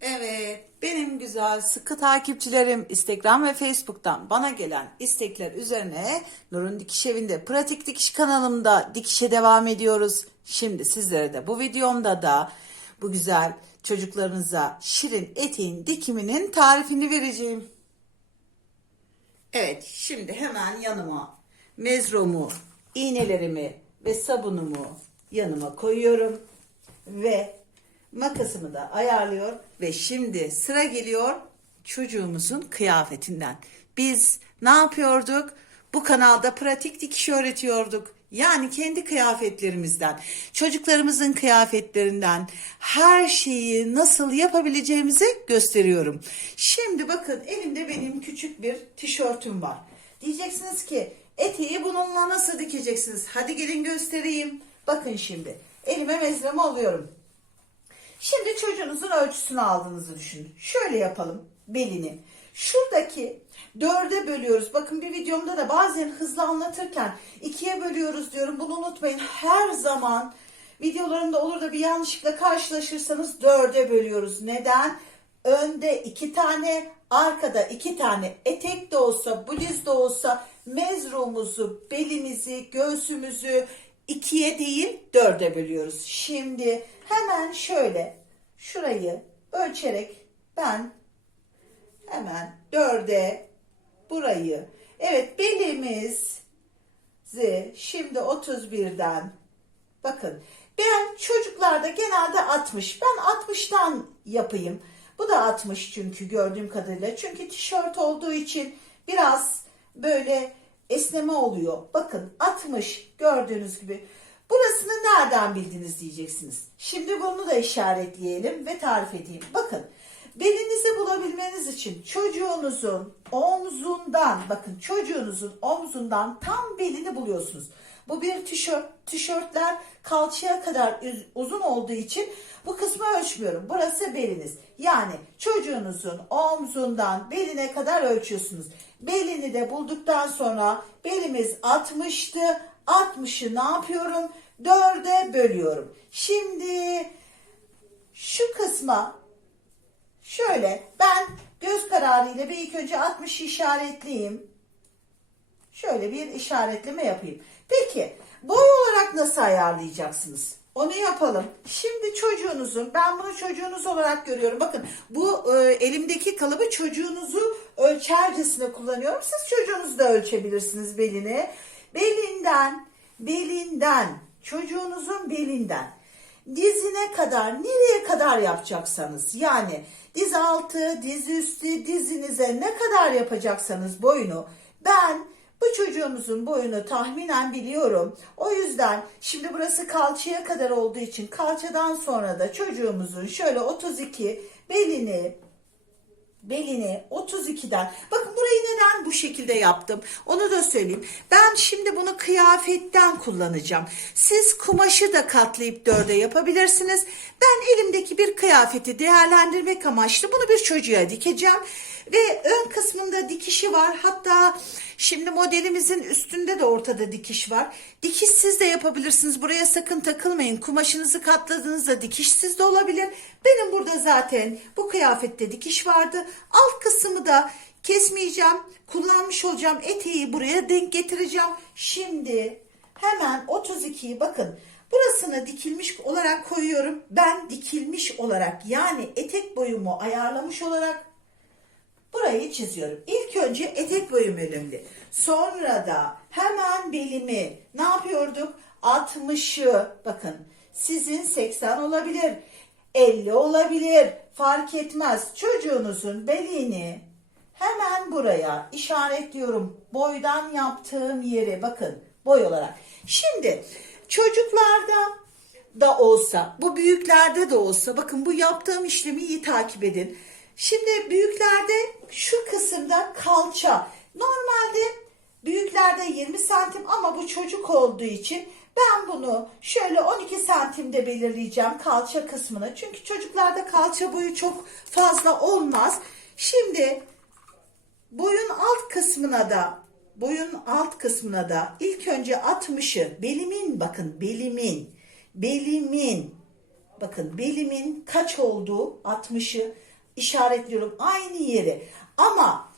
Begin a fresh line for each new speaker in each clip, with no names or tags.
Evet, benim güzel sıkı takipçilerim Instagram ve Facebook'tan bana gelen istekler üzerine Nur'un Dikiş Evi'nde Pratik Dikiş kanalımda dikişe devam ediyoruz. Şimdi sizlere de bu videomda da bu güzel çocuklarınıza şirin eteğin dikiminin tarifini vereceğim. Evet, şimdi hemen yanıma mezromu, iğnelerimi ve sabunumu yanıma koyuyorum ve makasımı da ayarlıyor ve şimdi sıra geliyor çocuğumuzun kıyafetinden. Biz ne yapıyorduk? Bu kanalda pratik dikiş öğretiyorduk. Yani kendi kıyafetlerimizden, çocuklarımızın kıyafetlerinden her şeyi nasıl yapabileceğimizi gösteriyorum. Şimdi bakın elimde benim küçük bir tişörtüm var. Diyeceksiniz ki eteği bununla nasıl dikeceksiniz? Hadi gelin göstereyim. Bakın şimdi elime mezremi alıyorum. Şimdi çocuğunuzun ölçüsünü aldığınızı düşünün. Şöyle yapalım belini. Şuradaki dörde bölüyoruz. Bakın bir videomda da bazen hızlı anlatırken ikiye bölüyoruz diyorum. Bunu unutmayın. Her zaman videolarımda olur da bir yanlışlıkla karşılaşırsanız dörde bölüyoruz. Neden? Önde iki tane, arkada iki tane etek de olsa, bluz da olsa mezrumuzu, belimizi, göğsümüzü ikiye değil dörde bölüyoruz. Şimdi hemen şöyle şurayı ölçerek ben hemen dörde burayı. Evet belimizi şimdi 31'den bakın. Ben çocuklarda genelde 60 ben 60'tan yapayım. Bu da 60 çünkü gördüğüm kadarıyla. Çünkü tişört olduğu için biraz böyle esneme oluyor bakın 60 gördüğünüz gibi burasını nereden bildiniz diyeceksiniz şimdi bunu da işaretleyelim ve tarif edeyim bakın Belinizi bulabilmeniz için çocuğunuzun omzundan bakın çocuğunuzun omzundan tam belini buluyorsunuz. Bu bir tişört. Tişörtler kalçaya kadar uzun olduğu için bu kısmı ölçmüyorum. Burası beliniz. Yani çocuğunuzun omzundan beline kadar ölçüyorsunuz. Belini de bulduktan sonra belimiz 60'tı. 60'ı ne yapıyorum? 4'e bölüyorum. Şimdi şu kısma Şöyle ben göz kararıyla bir ilk önce 60 işaretleyeyim. Şöyle bir işaretleme yapayım. Peki boy olarak nasıl ayarlayacaksınız? Onu yapalım. Şimdi çocuğunuzun, ben bunu çocuğunuz olarak görüyorum. Bakın bu e, elimdeki kalıbı çocuğunuzu ölçercesine kullanıyorum. Siz çocuğunuzu da ölçebilirsiniz belini. Belinden, belinden, çocuğunuzun belinden dizine kadar nereye kadar yapacaksanız yani diz altı, diz üstü, dizinize ne kadar yapacaksanız boyunu ben bu çocuğumuzun boyunu tahminen biliyorum. O yüzden şimdi burası kalçaya kadar olduğu için kalçadan sonra da çocuğumuzun şöyle 32 belini belini 32'den bakın burayı neden bu şekilde yaptım onu da söyleyeyim. Ben şimdi bunu kıyafetten kullanacağım. Siz kumaşı da katlayıp dörde yapabilirsiniz. Ben elimdeki bir kıyafeti değerlendirmek amaçlı bunu bir çocuğa dikeceğim ve ön kısmında dikişi var. Hatta şimdi modelimizin üstünde de ortada dikiş var. Dikişsiz de yapabilirsiniz. Buraya sakın takılmayın. Kumaşınızı katladığınızda dikişsiz de olabilir. Benim burada zaten bu kıyafette dikiş vardı. Alt kısmı da kesmeyeceğim. Kullanmış olacağım eteği buraya denk getireceğim. Şimdi hemen 32'yi bakın. Burasını dikilmiş olarak koyuyorum. Ben dikilmiş olarak yani etek boyumu ayarlamış olarak Burayı çiziyorum. İlk önce etek boyum önemli. Sonra da hemen belimi ne yapıyorduk? 60'ı bakın sizin 80 olabilir. 50 olabilir. Fark etmez. Çocuğunuzun belini hemen buraya işaretliyorum. Boydan yaptığım yere bakın boy olarak. Şimdi çocuklarda da olsa, bu büyüklerde de olsa bakın bu yaptığım işlemi iyi takip edin. Şimdi büyüklerde şu kısımda kalça. Normalde büyüklerde 20 santim ama bu çocuk olduğu için ben bunu şöyle 12 santimde belirleyeceğim kalça kısmını. Çünkü çocuklarda kalça boyu çok fazla olmaz. Şimdi boyun alt kısmına da boyun alt kısmına da ilk önce 60'ı belimin bakın belimin belimin bakın belimin kaç olduğu 60'ı işaretliyorum aynı yeri. Ama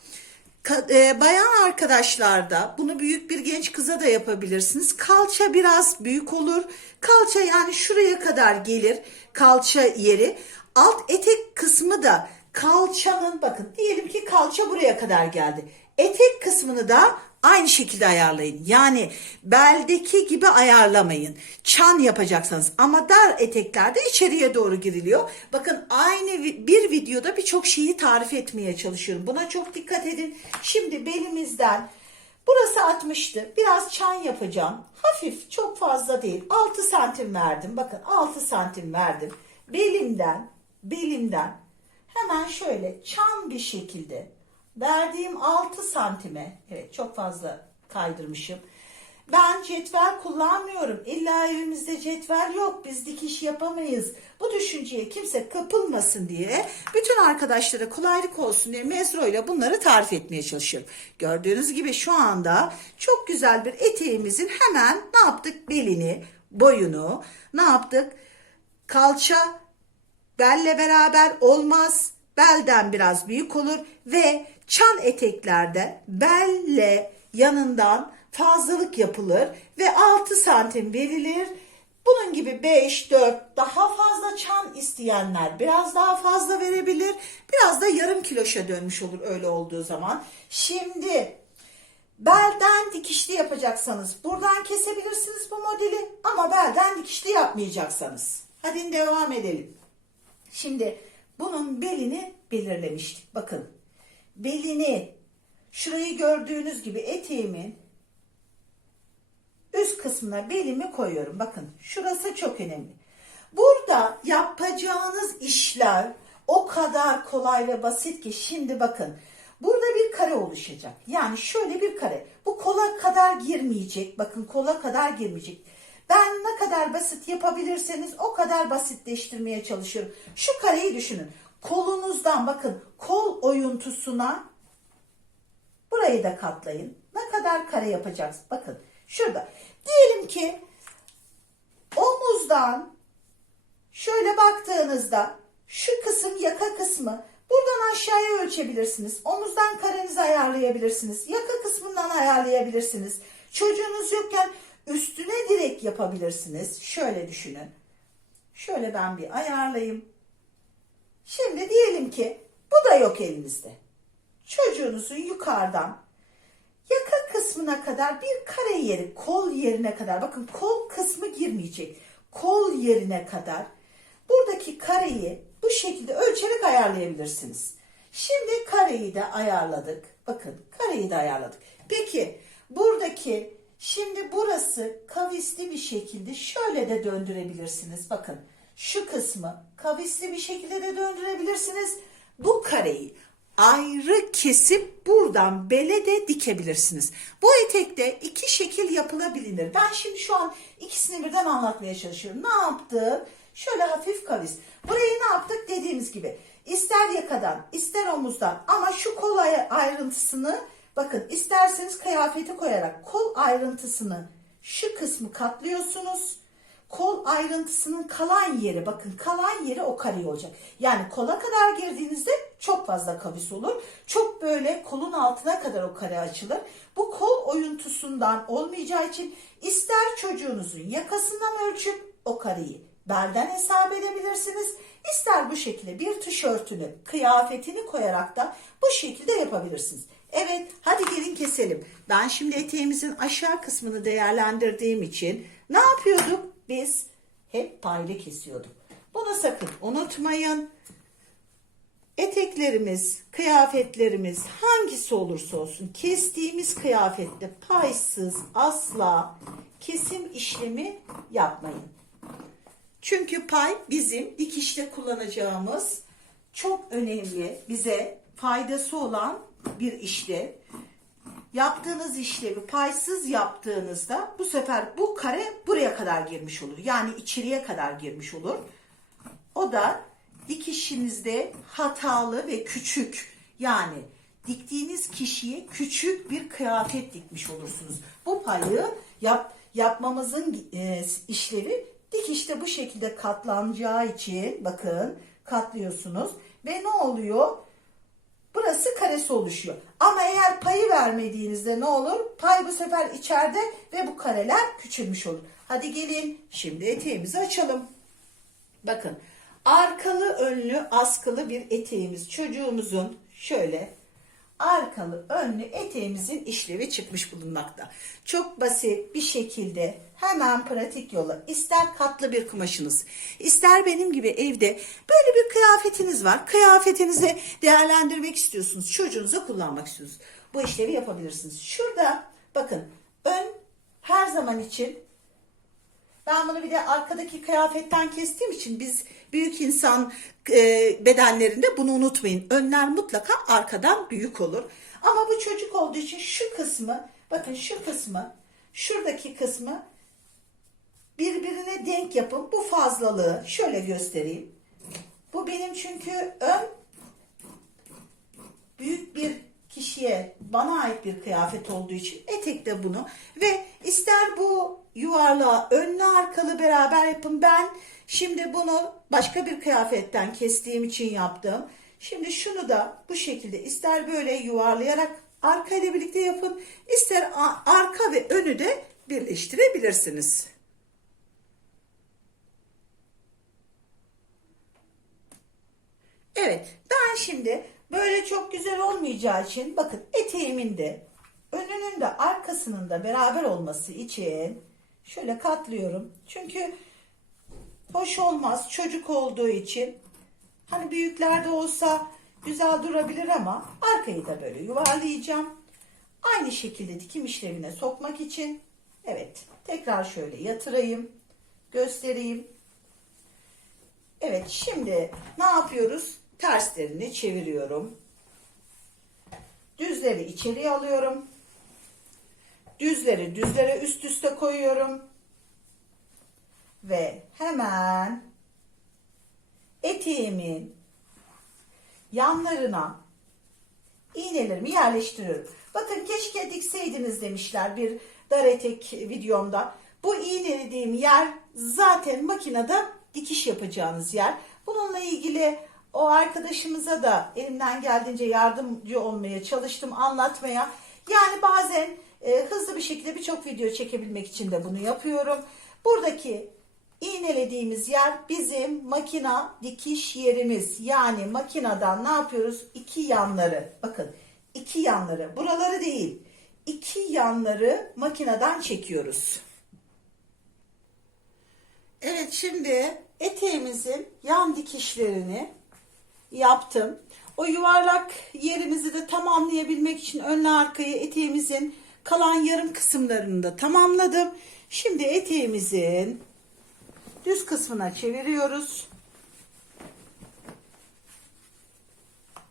e, bayan arkadaşlarda bunu büyük bir genç kıza da yapabilirsiniz. Kalça biraz büyük olur. Kalça yani şuraya kadar gelir kalça yeri. Alt etek kısmı da kalçanın bakın diyelim ki kalça buraya kadar geldi. Etek kısmını da aynı şekilde ayarlayın. Yani beldeki gibi ayarlamayın. Çan yapacaksınız ama dar eteklerde içeriye doğru giriliyor. Bakın aynı bir videoda birçok şeyi tarif etmeye çalışıyorum. Buna çok dikkat edin. Şimdi belimizden burası 60'tı. Biraz çan yapacağım. Hafif çok fazla değil. 6 santim verdim. Bakın 6 santim verdim. Belimden belimden hemen şöyle çan bir şekilde verdiğim 6 santime evet çok fazla kaydırmışım. Ben cetvel kullanmıyorum. İlla evimizde cetvel yok. Biz dikiş yapamayız. Bu düşünceye kimse kapılmasın diye bütün arkadaşlara kolaylık olsun diye mezro ile bunları tarif etmeye çalışıyorum. Gördüğünüz gibi şu anda çok güzel bir eteğimizin hemen ne yaptık? Belini, boyunu ne yaptık? Kalça belle beraber olmaz. Belden biraz büyük olur ve çan eteklerde belle yanından fazlalık yapılır ve 6 santim verilir. Bunun gibi 5, 4 daha fazla çan isteyenler biraz daha fazla verebilir. Biraz da yarım kiloşa dönmüş olur öyle olduğu zaman. Şimdi belden dikişli yapacaksanız buradan kesebilirsiniz bu modeli ama belden dikişli yapmayacaksanız. Hadi devam edelim. Şimdi bunun belini belirlemiştik. Bakın belini şurayı gördüğünüz gibi eteğimin üst kısmına belimi koyuyorum. Bakın şurası çok önemli. Burada yapacağınız işler o kadar kolay ve basit ki şimdi bakın burada bir kare oluşacak. Yani şöyle bir kare. Bu kola kadar girmeyecek. Bakın kola kadar girmeyecek. Ben ne kadar basit yapabilirseniz o kadar basitleştirmeye çalışıyorum. Şu kareyi düşünün. Kolunuzdan bakın kol oyuntusuna burayı da katlayın. Ne kadar kare yapacaksınız? Bakın şurada. Diyelim ki omuzdan şöyle baktığınızda şu kısım yaka kısmı buradan aşağıya ölçebilirsiniz. Omuzdan karenizi ayarlayabilirsiniz. Yaka kısmından ayarlayabilirsiniz. Çocuğunuz yokken üstüne direkt yapabilirsiniz. Şöyle düşünün. Şöyle ben bir ayarlayayım. Şimdi diyelim ki bu da yok elinizde. Çocuğunuzun yukarıdan yaka kısmına kadar bir kare yeri, kol yerine kadar. Bakın kol kısmı girmeyecek. Kol yerine kadar buradaki kareyi bu şekilde ölçerek ayarlayabilirsiniz. Şimdi kareyi de ayarladık. Bakın kareyi de ayarladık. Peki buradaki şimdi burası kavisli bir şekilde şöyle de döndürebilirsiniz. Bakın şu kısmı kavisli bir şekilde de döndürebilirsiniz. Bu kareyi ayrı kesip buradan bele de dikebilirsiniz. Bu etekte iki şekil yapılabilir. Ben şimdi şu an ikisini birden anlatmaya çalışıyorum. Ne yaptık? Şöyle hafif kavis. Burayı ne yaptık? Dediğimiz gibi ister yakadan ister omuzdan ama şu kol ay- ayrıntısını bakın isterseniz kıyafeti koyarak kol ayrıntısını şu kısmı katlıyorsunuz kol ayrıntısının kalan yeri bakın kalan yeri o kare olacak. Yani kola kadar girdiğinizde çok fazla kavis olur. Çok böyle kolun altına kadar o kare açılır. Bu kol oyuntusundan olmayacağı için ister çocuğunuzun yakasından ölçüp o kareyi belden hesap edebilirsiniz. İster bu şekilde bir tişörtünü, kıyafetini koyarak da bu şekilde yapabilirsiniz. Evet, hadi gelin keselim. Ben şimdi eteğimizin aşağı kısmını değerlendirdiğim için ne yapıyorduk? Biz hep paylı kesiyorduk. Bunu sakın unutmayın. Eteklerimiz, kıyafetlerimiz hangisi olursa olsun kestiğimiz kıyafette paysız asla kesim işlemi yapmayın. Çünkü pay bizim dikişte kullanacağımız çok önemli, bize faydası olan bir işlem. Yaptığınız işlemi paysız yaptığınızda bu sefer bu kare buraya kadar girmiş olur. Yani içeriye kadar girmiş olur. O da dikişinizde hatalı ve küçük yani diktiğiniz kişiye küçük bir kıyafet dikmiş olursunuz. Bu payı yap, yapmamızın e, işlevi dikişte bu şekilde katlanacağı için bakın katlıyorsunuz ve ne oluyor? Burası karesi oluşuyor. Ama eğer payı vermediğinizde ne olur? Pay bu sefer içeride ve bu kareler küçülmüş olur. Hadi gelin şimdi eteğimizi açalım. Bakın arkalı önlü askılı bir eteğimiz çocuğumuzun şöyle arkalı önlü eteğimizin işlevi çıkmış bulunmakta. Çok basit bir şekilde hemen pratik yola ister katlı bir kumaşınız ister benim gibi evde böyle bir kıyafetiniz var. Kıyafetinizi değerlendirmek istiyorsunuz. Çocuğunuza kullanmak istiyorsunuz. Bu işlevi yapabilirsiniz. Şurada bakın ön her zaman için ben bunu bir de arkadaki kıyafetten kestiğim için biz büyük insan e, bedenlerinde bunu unutmayın. Önler mutlaka arkadan büyük olur. Ama bu çocuk olduğu için şu kısmı bakın şu kısmı şuradaki kısmı birbirine denk yapın. Bu fazlalığı şöyle göstereyim. Bu benim çünkü ön büyük bir kişiye bana ait bir kıyafet olduğu için etek de bunu ve ister bu yuvarlağı önlü arkalı beraber yapın. Ben şimdi bunu başka bir kıyafetten kestiğim için yaptım. Şimdi şunu da bu şekilde ister böyle yuvarlayarak arka ile birlikte yapın. ister arka ve önü de birleştirebilirsiniz. Evet ben şimdi böyle çok güzel olmayacağı için bakın eteğimin de önünün de arkasının da beraber olması için şöyle katlıyorum. Çünkü hoş olmaz çocuk olduğu için hani büyüklerde olsa güzel durabilir ama arkayı da böyle yuvarlayacağım. Aynı şekilde dikim işlemine sokmak için evet tekrar şöyle yatırayım göstereyim. Evet şimdi ne yapıyoruz? Terslerini çeviriyorum. Düzleri içeriye alıyorum. Düzleri düzlere üst üste koyuyorum. Ve hemen eteğimin yanlarına iğnelerimi yerleştiriyorum. Bakın keşke dikseydiniz demişler bir dar etek videomda. Bu iğnelediğim yer zaten makinede dikiş yapacağınız yer. Bununla ilgili o arkadaşımıza da elimden geldiğince yardımcı olmaya çalıştım anlatmaya. Yani bazen e, hızlı bir şekilde birçok video çekebilmek için de bunu yapıyorum. Buradaki iğnelediğimiz yer bizim makina dikiş yerimiz. Yani makineden ne yapıyoruz? İki yanları bakın iki yanları buraları değil iki yanları makineden çekiyoruz. Evet şimdi eteğimizin yan dikişlerini yaptım. O yuvarlak yerimizi de tamamlayabilmek için önle arkayı eteğimizin kalan yarım kısımlarını da tamamladım. Şimdi eteğimizin düz kısmına çeviriyoruz.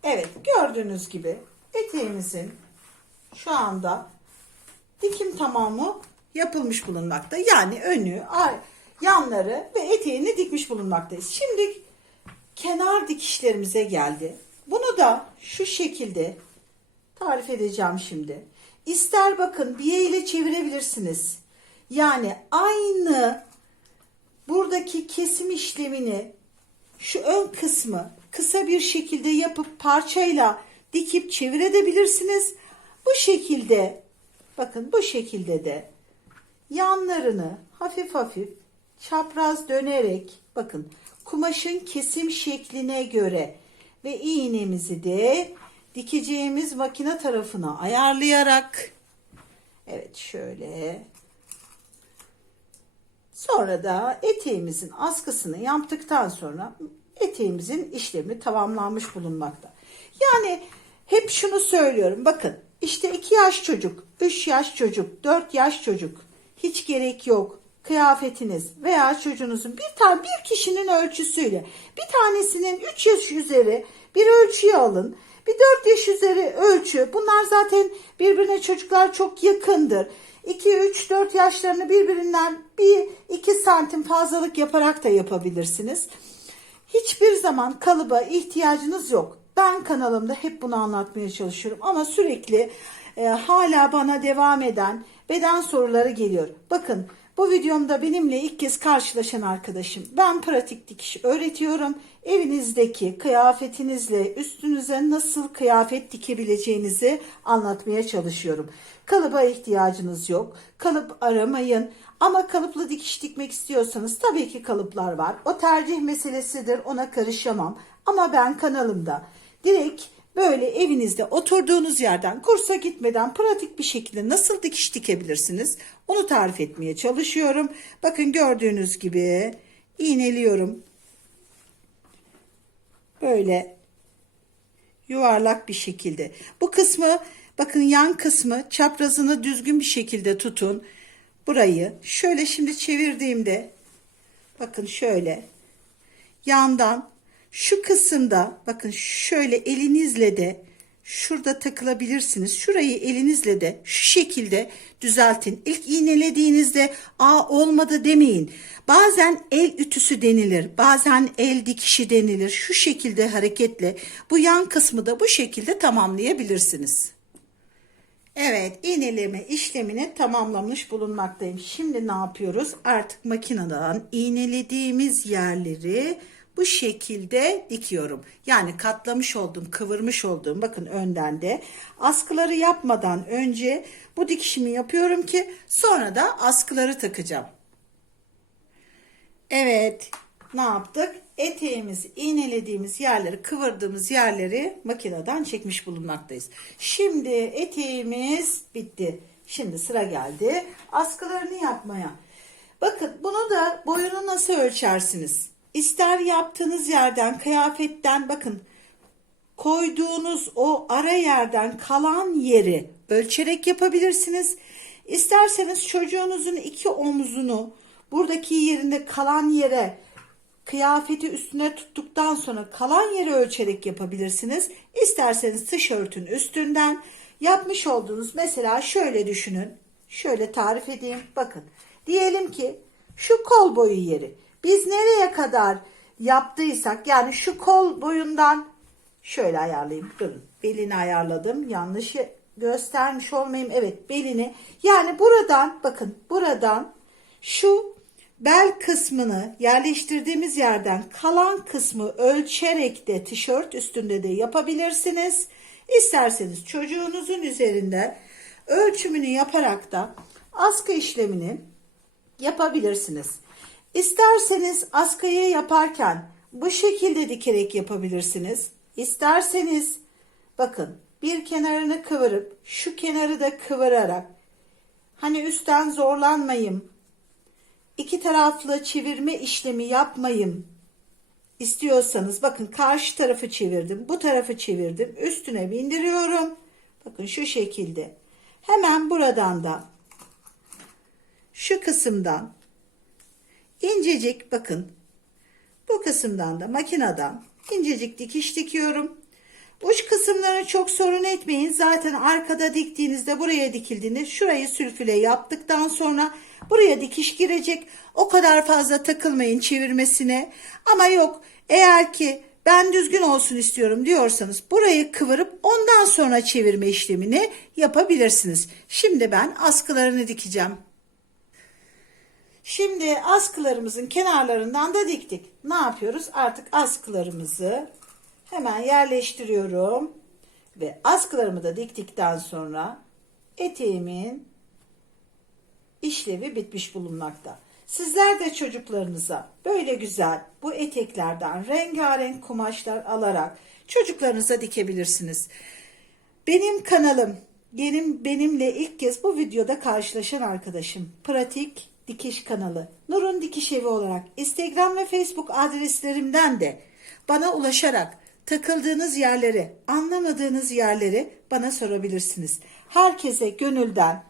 Evet gördüğünüz gibi eteğimizin şu anda dikim tamamı yapılmış bulunmakta. Yani önü, ar- yanları ve eteğini dikmiş bulunmaktayız. Şimdi kenar dikişlerimize geldi. Bunu da şu şekilde tarif edeceğim şimdi. İster bakın biye ile çevirebilirsiniz. Yani aynı buradaki kesim işlemini şu ön kısmı kısa bir şekilde yapıp parçayla dikip çevirebilirsiniz. Bu şekilde bakın bu şekilde de yanlarını hafif hafif çapraz dönerek bakın kumaşın kesim şekline göre ve iğnemizi de dikeceğimiz makine tarafına ayarlayarak evet şöyle sonra da eteğimizin askısını yaptıktan sonra eteğimizin işlemi tamamlanmış bulunmakta. Yani hep şunu söylüyorum bakın işte 2 yaş çocuk, 3 yaş çocuk, 4 yaş çocuk hiç gerek yok kıyafetiniz veya çocuğunuzun bir tane bir kişinin ölçüsüyle bir tanesinin 3 yaş üzeri bir ölçüyü alın. Bir 4 yaş üzeri ölçü. Bunlar zaten birbirine çocuklar çok yakındır. 2, 3, 4 yaşlarını birbirinden 1, 2 santim fazlalık yaparak da yapabilirsiniz. Hiçbir zaman kalıba ihtiyacınız yok. Ben kanalımda hep bunu anlatmaya çalışıyorum ama sürekli e, hala bana devam eden beden soruları geliyor. Bakın Bu videomda benimle ilk kez karşılaşan arkadaşım. Ben pratik dikiş öğretiyorum. Evinizdeki kıyafetinizle üstünüze nasıl kıyafet dikebileceğinizi anlatmaya çalışıyorum. Kalıba ihtiyacınız yok. Kalıp aramayın. Ama kalıplı dikiş dikmek istiyorsanız tabii ki kalıplar var. O tercih meselesidir. Ona karışamam. Ama ben kanalımda direkt böyle evinizde oturduğunuz yerden kursa gitmeden pratik bir şekilde nasıl dikiş dikebilirsiniz? Onu tarif etmeye çalışıyorum. Bakın gördüğünüz gibi iğneliyorum. Böyle yuvarlak bir şekilde. Bu kısmı bakın yan kısmı çaprazını düzgün bir şekilde tutun. Burayı şöyle şimdi çevirdiğimde bakın şöyle yandan şu kısımda bakın şöyle elinizle de şurada takılabilirsiniz. Şurayı elinizle de şu şekilde düzeltin. İlk iğnelediğinizde a olmadı demeyin. Bazen el ütüsü denilir. Bazen el dikişi denilir. Şu şekilde hareketle bu yan kısmı da bu şekilde tamamlayabilirsiniz. Evet iğneleme işlemini tamamlamış bulunmaktayım. Şimdi ne yapıyoruz? Artık makineden iğnelediğimiz yerleri bu şekilde dikiyorum. Yani katlamış olduğum, kıvırmış olduğum bakın önden de askıları yapmadan önce bu dikişimi yapıyorum ki sonra da askıları takacağım. Evet ne yaptık? Eteğimizi iğnelediğimiz yerleri, kıvırdığımız yerleri makineden çekmiş bulunmaktayız. Şimdi eteğimiz bitti. Şimdi sıra geldi askılarını yapmaya. Bakın bunu da boyunu nasıl ölçersiniz? İster yaptığınız yerden, kıyafetten bakın koyduğunuz o ara yerden kalan yeri ölçerek yapabilirsiniz. İsterseniz çocuğunuzun iki omzunu buradaki yerinde kalan yere kıyafeti üstüne tuttuktan sonra kalan yeri ölçerek yapabilirsiniz. İsterseniz tişörtün üstünden yapmış olduğunuz mesela şöyle düşünün. Şöyle tarif edeyim. Bakın diyelim ki şu kol boyu yeri. Biz nereye kadar yaptıysak yani şu kol boyundan şöyle ayarlayayım. Durun. Belini ayarladım. Yanlış göstermiş olmayayım. Evet belini. Yani buradan bakın buradan şu bel kısmını yerleştirdiğimiz yerden kalan kısmı ölçerek de tişört üstünde de yapabilirsiniz. İsterseniz çocuğunuzun üzerinde ölçümünü yaparak da askı işlemini yapabilirsiniz. İsterseniz askıyı yaparken bu şekilde dikerek yapabilirsiniz. İsterseniz bakın bir kenarını kıvırıp şu kenarı da kıvırarak hani üstten zorlanmayayım iki taraflı çevirme işlemi yapmayayım istiyorsanız bakın karşı tarafı çevirdim bu tarafı çevirdim üstüne bindiriyorum bakın şu şekilde hemen buradan da şu kısımdan incecik bakın. Bu kısımdan da makineden incecik dikiş dikiyorum. Uç kısımlarını çok sorun etmeyin. Zaten arkada diktiğinizde buraya dikildiğinde şurayı sülfüle yaptıktan sonra buraya dikiş girecek. O kadar fazla takılmayın çevirmesine. Ama yok eğer ki ben düzgün olsun istiyorum diyorsanız burayı kıvırıp ondan sonra çevirme işlemini yapabilirsiniz. Şimdi ben askılarını dikeceğim. Şimdi askılarımızın kenarlarından da diktik. Ne yapıyoruz? Artık askılarımızı hemen yerleştiriyorum. Ve askılarımı da diktikten sonra eteğimin işlevi bitmiş bulunmakta. Sizler de çocuklarınıza böyle güzel bu eteklerden rengarenk kumaşlar alarak çocuklarınıza dikebilirsiniz. Benim kanalım benim benimle ilk kez bu videoda karşılaşan arkadaşım Pratik Dikiş kanalı Nur'un Dikiş Evi olarak Instagram ve Facebook adreslerimden de bana ulaşarak takıldığınız yerleri, anlamadığınız yerleri bana sorabilirsiniz. Herkese gönülden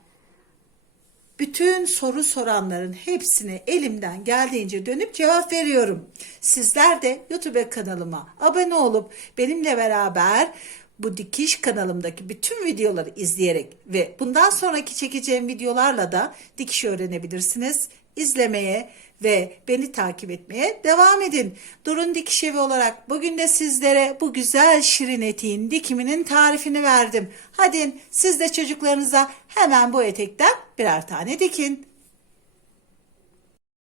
bütün soru soranların hepsine elimden geldiğince dönüp cevap veriyorum. Sizler de YouTube kanalıma abone olup benimle beraber bu dikiş kanalımdaki bütün videoları izleyerek ve bundan sonraki çekeceğim videolarla da dikiş öğrenebilirsiniz. İzlemeye ve beni takip etmeye devam edin. Durun Dikiş Evi olarak bugün de sizlere bu güzel şirin eteğin dikiminin tarifini verdim. Hadi siz de çocuklarınıza hemen bu etekten birer tane dikin.